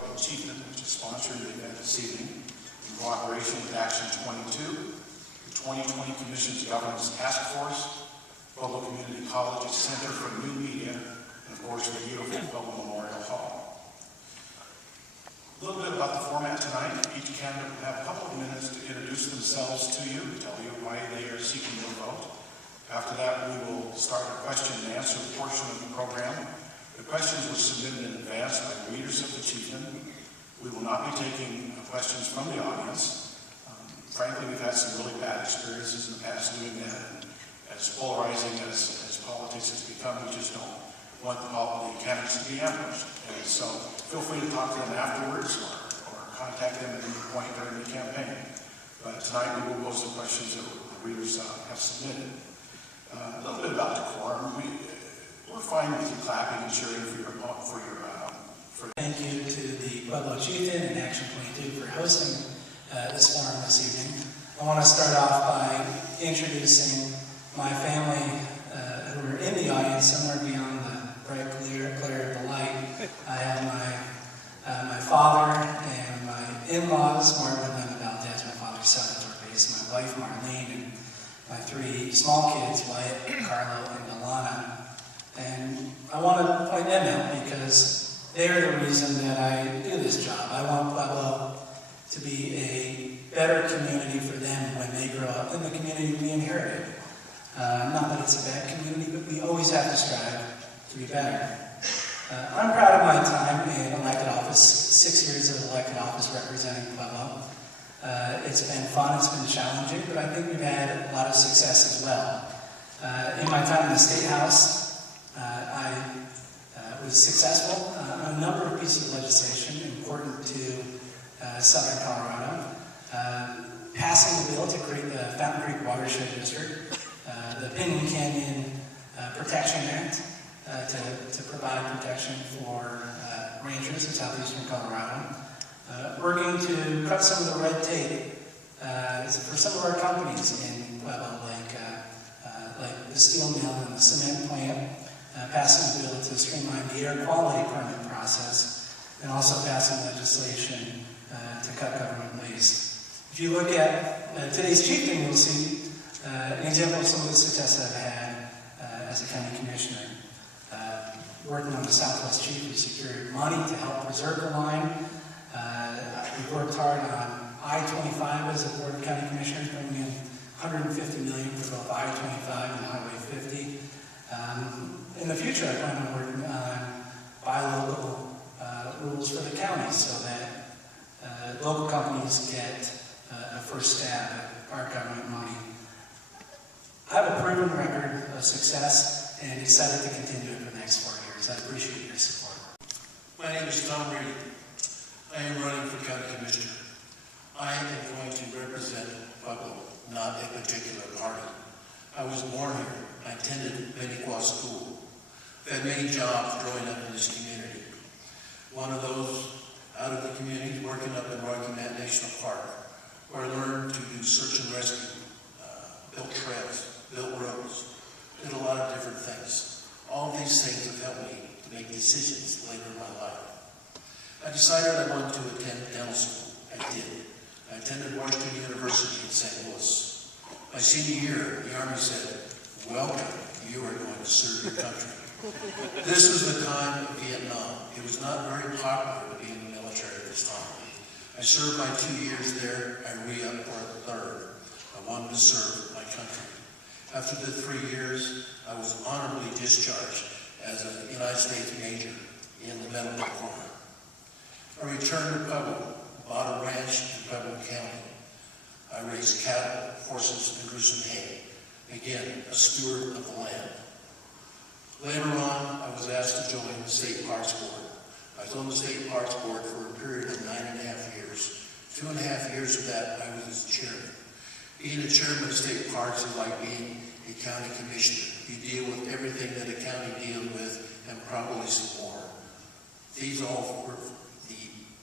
Pueblo Chieftain, which is sponsoring the event this evening in cooperation with Action 22, the 2020 Commission's Governance Task Force, Pueblo Community College's Center for New Media, and of course the beautiful Pueblo Memorial Hall. A little bit about the format tonight. Each candidate will have a couple of minutes to introduce themselves to you, tell you why they are seeking your vote. After that, we will start a question and answer portion of the program. The questions were submitted in advance by the readers of the Chieftain. We will not be taking questions from the audience. Frankly, we've had some really bad experiences in the past doing that. And as polarizing as politics has become, we just don't want the candidates to be ambushed. And so feel free to talk to them afterwards or contact them at any point during the campaign. But tonight we will pose the questions that the readers have submitted. A little bit about decorum. We're fine with you clapping and cheering for your Thank you to the Pueblo Chieftain and Action 22 for hosting this forum this evening. I want to start off by introducing my family who are in the audience somewhere beyond the bright glare of the light. I have my father and my in-laws, Martin and Valdez, my father's Sal Pace, my wife Marlene, and my three small kids, Wyatt, Carlo, and Alana. And I want to point them out because they're the reason that I do this job. I want Pueblo to be a better community for them when they grow up in the community we inherited. Not that it's a bad community, but we always have to strive to be better. I'm proud of my time in elected office, 6 years of elected office representing Pueblo. It's been fun, it's been challenging, but I think we've had a lot of success as well. In my time in the State House, I was successful on a number of pieces of legislation important to Southern Colorado. Passing the bill to create the Fountain Creek Watershed District, the Pinyon Canyon Protection Act to provide protection for rangers in southeastern Colorado. Working to cut some of the red tape for some of our companies in Pueblo, like the steel mill and the cement plant, passing a bill to streamline the air quality permit process, and also passing legislation to cut government waste. If you look at today's Chieftain, you'll see an example of some of the success that I've had as a county commissioner. Working on the Southwest Chief, we secured money to help preserve the line. We've worked hard on I-25 as a Board of County Commissioners, bringing in $150 million for both I-25 and Highway 50. In the future, I plan on working on buy local rules for the county so that local companies get a first stab at our government money. I have a proven record of success and excited to continue it for the next 4 years. I appreciate your support. My name is Tom Reed. I am running for County Commissioner. I am going to represent Pueblo, not a particular party. I was born here. I attended Beniqua School. I've had many jobs growing up in this community. One of those out of the community working up in Rocky Mountain National Park, where I learned to do search and rescue, built trails, built roads, did a lot of different things. All of these things have helped me to make decisions later in my life. I decided I wanted to attend dental school. I did. I attended Washington University in St. Louis. My senior year, the Army said, "Welcome, you are going to serve your country." This was the time of Vietnam. It was not very popular to be in the military at this time. I served my 2 years there. I re-upped for a third. I wanted to serve my country. After the 3 years, I was honorably discharged as a United States Major in the medical corps. I returned to Pueblo, bought a ranch in Pueblo County. I raised cattle, horses, and grew some hay. Again, a steward of the land. Later on, I was asked to join the State Parks Board. I was on the State Parks Board for a period of 9.5 years. 2.5 years of that, I was its chairman. Being a chairman of State Parks is like being a county commissioner. You deal with everything that a county deals with and probably some more. These all were the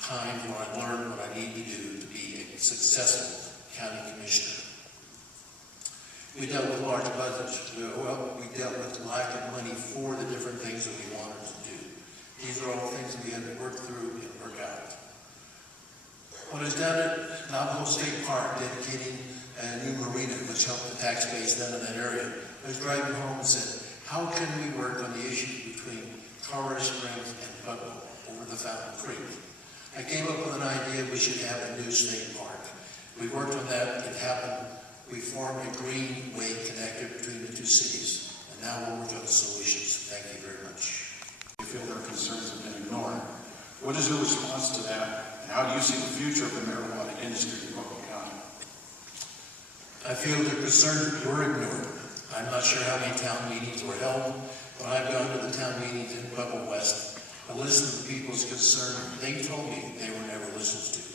times when I learned what I need to do to be a successful county commissioner. We dealt with large budgets. Well, we dealt with lack of money for the different things that we wanted to do. These are all things that we had to work through and work out. When I was down at Navajo State Park dedicating a new marina which helped the tax base down in that area, I was driving home and said, how can we work on the issue between Colorado Springs and Pueblo over the Fountain Creek? I came up with an idea we should have a new state park. We worked on that, it happened. We formed a greenway connector between the two cities, and now we're working on the solutions. Thank you very much. You feel their concerns have been ignored. What is your response to that, and how do you see the future of the marijuana industry in Pueblo County? I feel their concerns were ignored. I'm not sure how many town meetings were held, but I've gone to the town meetings in Pueblo West. I listened to people's concern. They told me they were never listened to.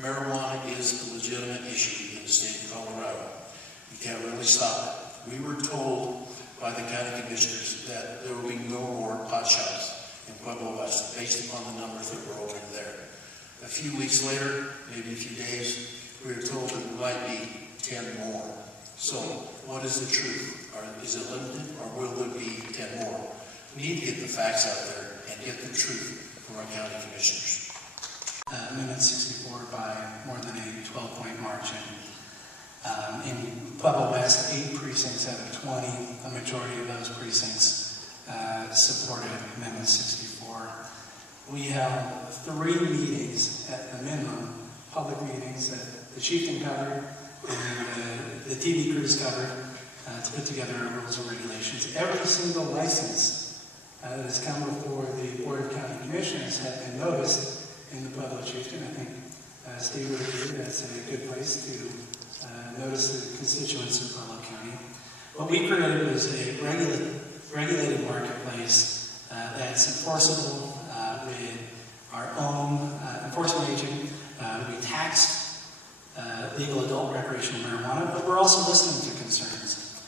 Marijuana is a legitimate issue in the state of Colorado. You can't really stop it. We were told by the county commissioners that there will be no more pot shops in Pueblo West based upon the numbers that were over there. A few weeks later, maybe a few days, we were told that there might be 10 more. So what is the truth? Is it limited, or will there be 10 more? We need to get the facts out there and get the truth from our county commissioners. Amendment 64 by more than a 12-point margin. In Pueblo West, 8 precincts out of 20, a majority of those precincts supported Amendment 64. We held 3 meetings at the minimum, public meetings that the chieftain covered and the TV crews covered to put together our rules and regulations. Every single license that has come before the Board of County Commissioners have been noticed in the Pueblo Chieftain. I think Steve would agree that's a good place to notice the constituents of Pueblo County. What we created was a regulated marketplace that's enforceable with our own enforcement agent. We taxed legal adult recreational marijuana, but we're also listening to concerns.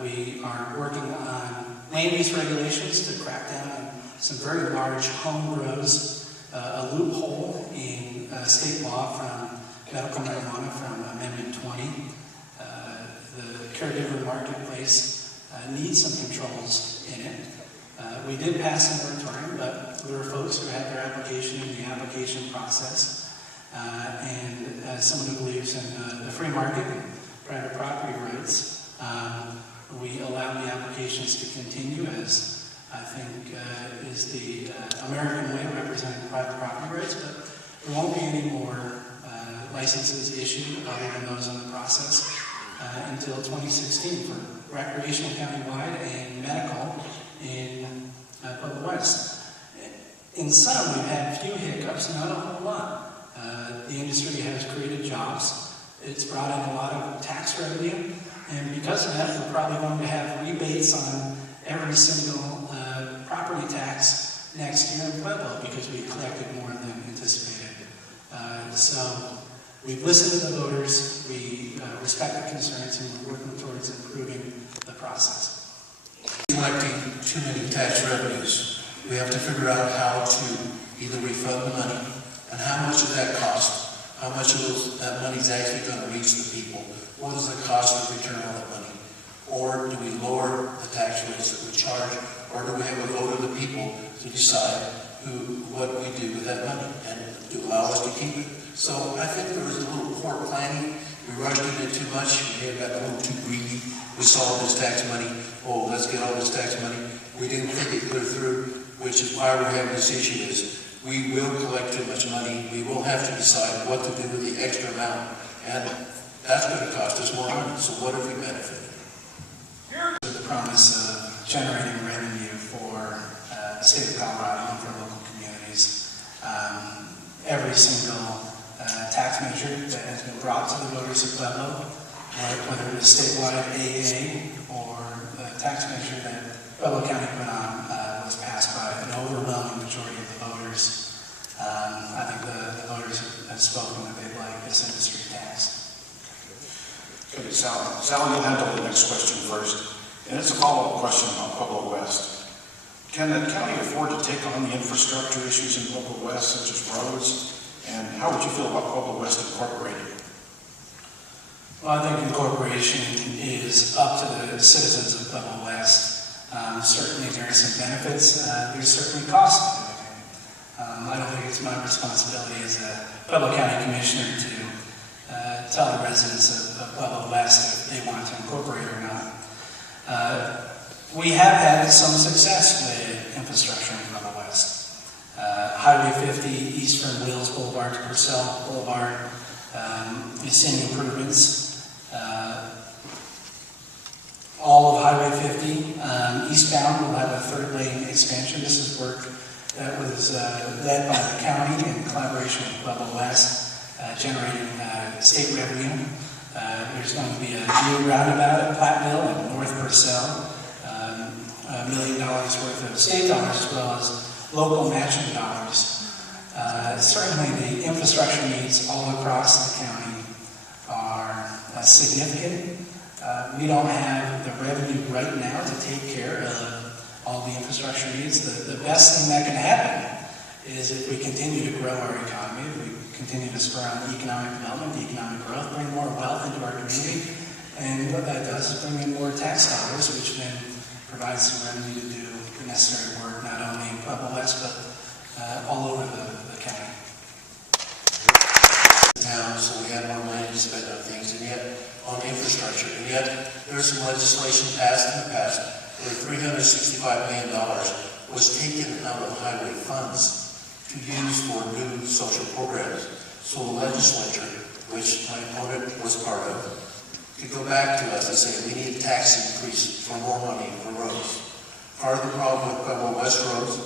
We are working on land use regulations to crack down on some very large home grows. A loophole in state law from medical marijuana from Amendment 20. The caregiver marketplace needs some controls in it. We did pass a moratorium, but there were folks who had their application in the application process. And someone who believes in the free market and private property rights, we allowed the applications to continue as I think is the American way of representing private property rights, but there won't be any more licenses issued other than those in the process until 2016 for recreational countywide and medical in Pueblo West. In some, we've had a few hiccups, not a whole lot. The industry has created jobs. It's brought in a lot of tax revenue, and because of that, we're probably going to have rebates on every single property tax next year in Pueblo because we collected more than anticipated. So we've listened to the voters, we respect the concerns, and we're working towards improving the process. Collecting too many tax revenues, we have to figure out how to either refund the money and how much does that cost, how much of that money is actually going to reach the people, what is the cost of return on that money, or do we lower the tax rates that we charge, or do we have a vote of the people to decide what we do with that money and to allow us to keep it. So I think there was a little poor planning. We rushed into it too much. We may have gotten a little too greedy. We saw all this tax money. Oh, let's get all this tax money. We didn't think it clear through, which is why we're having this issue is we will collect too much money. We will have to decide what to do with the extra amount. And that's going to cost us more money. So what have we benefited? The promise of generating revenue for the state of Colorado and for local communities. Every single tax measure that has been brought to the voters of Pueblo, whether it was statewide AA or the tax measure that Pueblo County put on, was passed by an overwhelming majority of the voters. I think the voters have spoken that they'd like this industry taxed. Okay, Sal, you'll handle the next question first. And it's a follow-up question about Pueblo West. Can the county afford to take on the infrastructure issues in Pueblo West, such as roads? And how would you feel about Pueblo West incorporated? Well, I think incorporation is up to the citizens of Pueblo West. Certainly there are some benefits. There's certainly costs to doing it. I don't think it's my responsibility as a Pueblo County Commissioner to tell the residents of Pueblo West if they want to incorporate or not. We have had some success with infrastructure in Pueblo West. Highway 50 east from Wills Boulevard to Purcell Boulevard, we've seen improvements. All of Highway 50 eastbound will have a third lane expansion. This is work that was led by the county in collaboration with Pueblo West, generating state revenue. There's going to be a new roundabout at Platteville and North Purcell, $1 million worth of state dollars as well as local matching dollars. Certainly the infrastructure needs all across the county are significant. We don't have the revenue right now to take care of all the infrastructure needs. The best thing that can happen is if we continue to grow our economy, if we continue to spur on the economic development, the economic growth, bring more wealth into our community, and what that does is bring in more tax dollars, which then provides some revenue to do the necessary work, not only in Pueblo West, but all over the county. Town, so we have more money to spend on things, and yet on infrastructure, and yet there's some legislation passed in the past where $365 million was taken out of highway funds to use for new social programs. So the legislature, which my opponent was part of, could go back to us and say we need a tax increase for more money for roads. Part of the problem with Pueblo West roads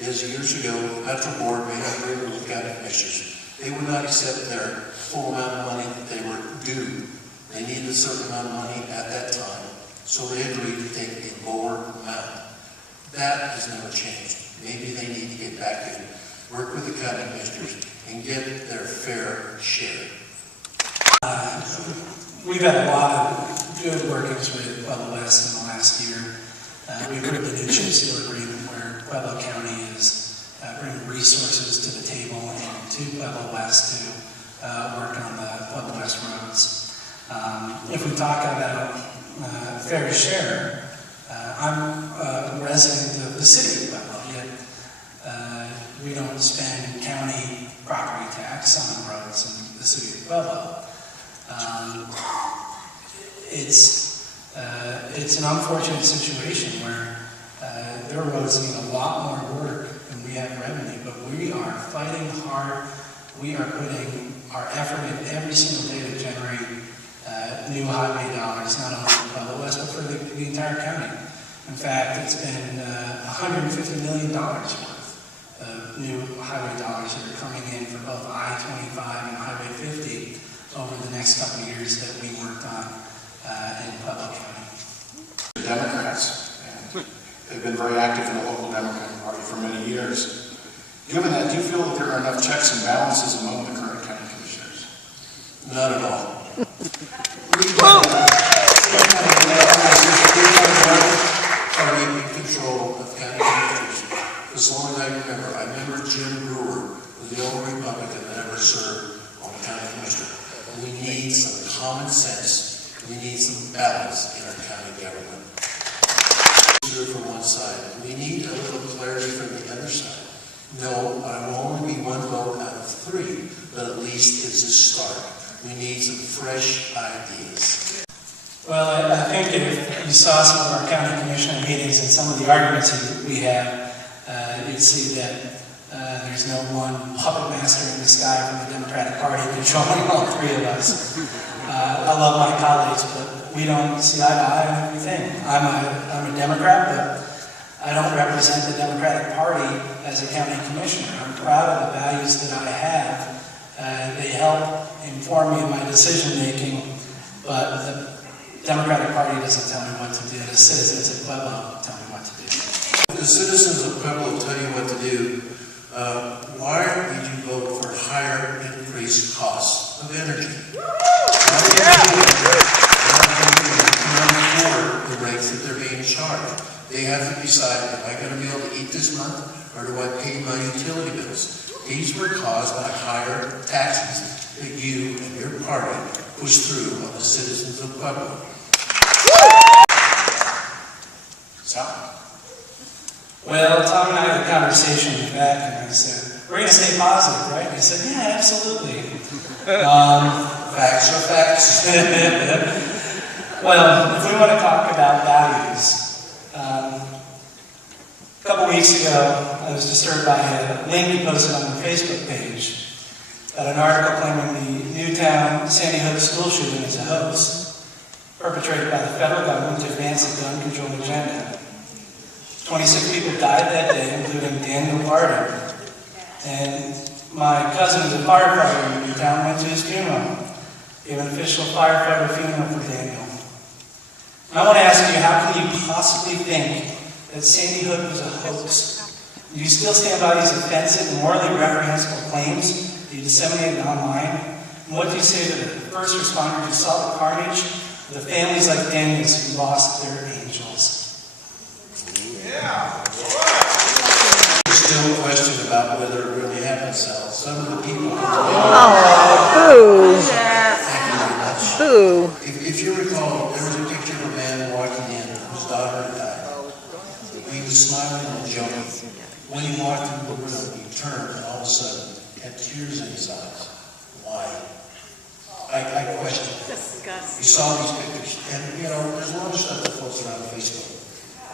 is years ago, the Metro Board made an agreement with the county commissioners. They would not accept their full amount of money that they were due. They needed a certain amount of money at that time, so they agreed to take a lower amount. That has never changed. Maybe they need to get back in, work with the county commissioners, and get their fair share. We've had a lot of good workings with Pueblo West in the last year. We approved the new chip seal agreement where Pueblo County is bringing resources to the table and to Pueblo West to work on the Pueblo West roads. If we talk about fair share, I'm a resident of the city of Pueblo, yet we don't spend county property tax on roads in the city of Pueblo. It's an unfortunate situation where their roads need a lot more work than we have revenue, but we are fighting hard. We are putting our effort in every single day to generate new highway dollars, not only for Pueblo West, but for the entire county. In fact, it's been $150 million worth of new highway dollars that are coming in for both I-25 and Highway 50 over the next couple of years that we worked on in Pueblo County. The Democrats, and they've been very active in the local Democratic Party for many years. Given that, do you feel that there are enough checks and balances among the current county commissioners? Not at all. Party in control of county commissioners. As long as I remember Jim Brewer was the only Republican that ever served on the county commissioner. We need some common sense. We need some balance in our county government. From one side, we need a little clarity from the other side. No, I will only be one vote out of 3, but at least it's a start. We need some fresh ideas. Well, I think if you saw some of our county commissioner meetings and some of the arguments we have, you'd see that there's no one puppet master in the sky from the Democratic Party controlling all 3 of us. I love my colleagues, but we don't see eye to eye on everything. I'm a Democrat, but I don't represent the Democratic Party as a county commissioner. I'm proud of the values that I have. They help inform me in my decision making, but the Democratic Party doesn't tell me what to do. The citizens of Pueblo tell me what to do. If the citizens of Pueblo tell you what to do, why would you vote for higher increased costs of energy? The rates that they're being charged. They have to decide, am I going to be able to eat this month, or do I pay my utility bills? These were caused by higher taxes that you and your party pushed through on the citizens of Pueblo. Sal? Well, Tom and I had a conversation back, and I said, we're going to stay positive, right? And he said, yeah, absolutely. Facts are facts. Well, if we want to talk about values, a couple weeks ago, I was disturbed by a link you posted on the Facebook page about an article claiming the Newtown Sandy Hook school shooting is a hoax perpetrated by the federal government to advance a gun control agenda. 26 people died that day, including Daniel Barton. And my cousin is a firefighter in Newtown, went to his funeral. Gave an official firefighter funeral for Daniel. And I want to ask you, how can you possibly think that Sandy Hook was a hoax? Do you still stand by these offensive, morally reprehensible claims that you disseminated online? And what do you say to the first responders who saw the carnage, the families like Daniel's who lost their angels? Yeah. There's still a question about whether it really happened, Sal. Some of the people. Oh, boo. Thank you very much. Boo. If you recall, there was a picture of a man walking in whose daughter had died. He was smiling and joking. When he walked into the room, he turned and all of a sudden had tears in his eyes. Why? I questioned that. You saw these pictures, and there's a lot of stuff that floats around Facebook.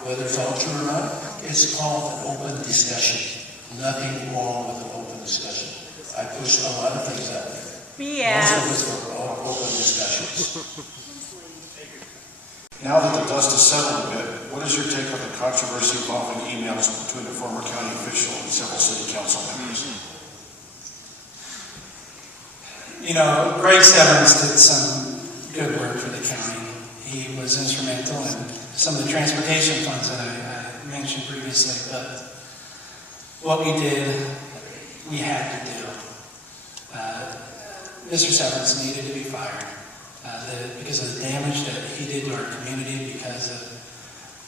Whether it's all true or not, it's called an open discussion. Nothing wrong with an open discussion. I push a lot of things out there. Most of us are all open discussions. Now that the dust has settled a bit, what is your take on the controversy involving emails between a former county official and several city council members? Greg Severance did some good work for the county. He was instrumental in some of the transportation funds that I mentioned previously, but what we did, we had to do. Mr. Severance needed to be fired because of the damage that he did to our community, because of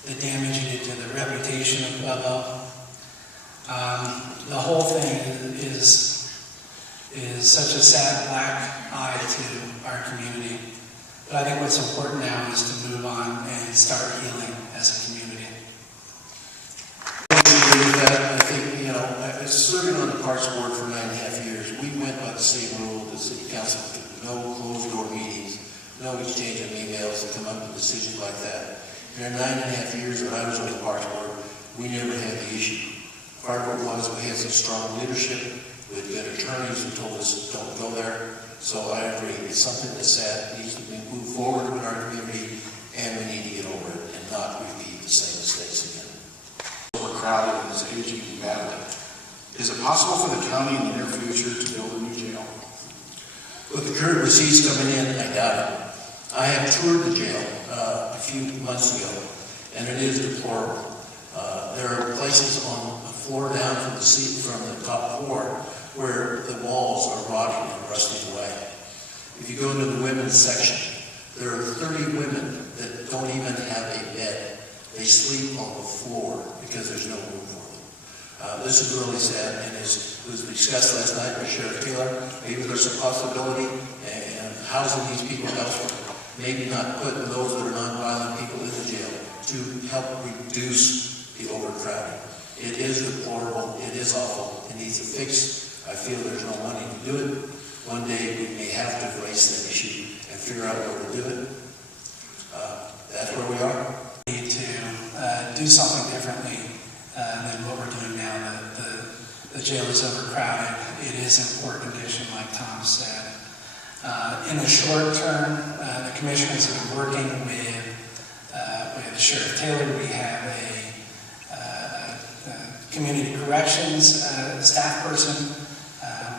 the damage he did to the reputation of Pueblo. The whole thing is such a sad black eye to our community. But I think what's important now is to move on and start healing as a community. I agree with that. I think, serving on the Parks Board for 9.5 years, we went by the same rule of the City Council. No closed-door meetings, no exchange of emails to come up with decisions like that. In our 9.5 years when I was on the Parks Board, we never had the issue. Part of it was we had some strong leadership. We had good attorneys who told us, don't go there. So I agree. It's something that's sad. It needs to be moved forward in our community, and we need to get over it and not repeat the same mistakes again. Overcrowded and is aging badly. Is it possible for the county in the near future to build a new jail? With the current receipts coming in, I doubt it. I have toured the jail a few months ago, and it is deplorable. There are places on the floor down from the top floor where the walls are rotting and rusting away. If you go to the women's section, there are 30 women that don't even have a bed. They sleep on the floor because there's no room for them. This is really sad, and as was discussed last night by Sheriff Taylor, maybe there's a possibility in housing these people elsewhere. Maybe not putting those that are nonviolent people in the jail to help reduce the overcrowding. It is deplorable. It is awful. It needs a fix. I feel there's no money to do it. One day we may have to embrace that issue and figure out where to do it. That's where we are. We need to do something differently than what we're doing now. The jail is overcrowded. It is in poor condition, like Tom said. In the short term, the commissioners have been working with Sheriff Taylor. We have a community corrections staff person.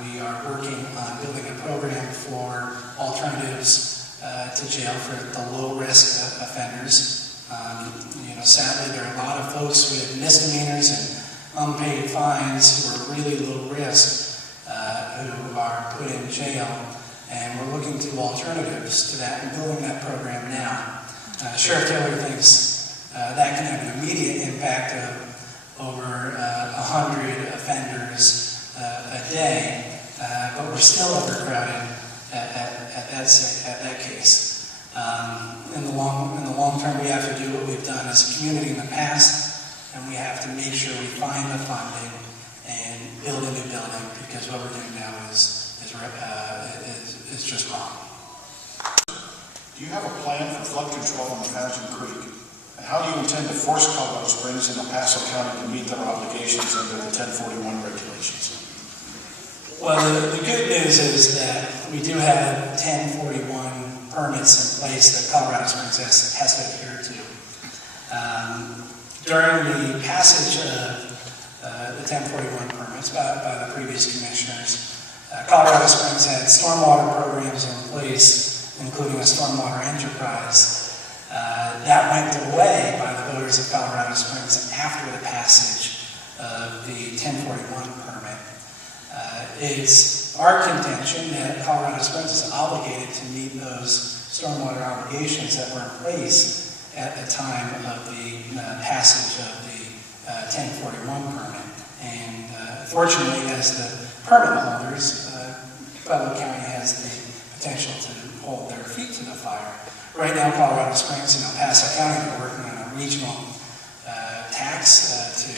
We are working on building a program for alternatives to jail for the low-risk offenders. Sadly, there are a lot of folks with misdemeanors and unpaid fines who are really low risk who are put in jail, and we're looking to alternatives to that and building that program now. Sheriff Taylor thinks that can have an immediate impact of over 100 offenders a day, but we're still overcrowded at that case. In the long term, we have to do what we've done as a community in the past, and we have to make sure we find the funding and build a new building, because what we're doing now is just wrong. Do you have a plan for flood control on the Fountain Creek? And how do you intend to force Colorado Springs and El Paso County to meet their obligations under the 1041 regulations? Well, the good news is that we do have 1041 permits in place that Colorado Springs has to adhere to. During the passage of the 1041 permits by the previous commissioners, Colorado Springs had stormwater programs in place, including a stormwater enterprise. That went away by the voters of Colorado Springs after the passage of the 1041 permit. It's our contention that Colorado Springs is obligated to meet those stormwater obligations that were in place at the time of the passage of the 1041 permit. And fortunately, as the permit holders, Pueblo County has the potential to hold their feet to the fire. Right now, Colorado Springs and El Paso County are working on a regional tax to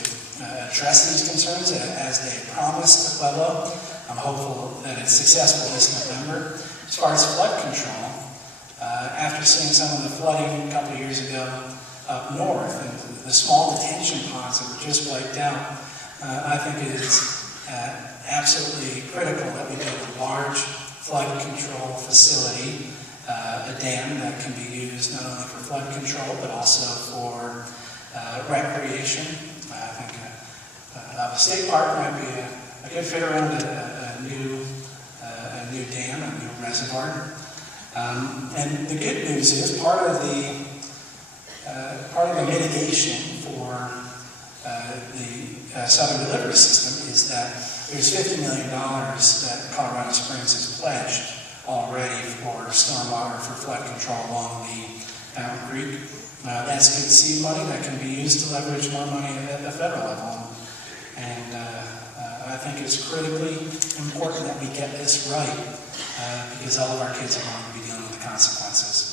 address these concerns as they promised to Pueblo. I'm hopeful that it's successful this November. As far as flood control, after seeing some of the flooding a couple of years ago up north and the small detention ponds that were just wiped out, I think it is absolutely critical that we build a large flood control facility, a dam that can be used not only for flood control but also for recreation. I think a state park might be a good fit around a new dam, a new reservoir. And the good news is part of the mitigation for the Southern Delivery System is that there's $50 million that Colorado Springs has pledged already for stormwater for flood control along the Fountain Creek. That's good seed money that can be used to leverage more money at the federal level. And I think it's critically important that we get this right because all of our kids are going to be dealing with the consequences.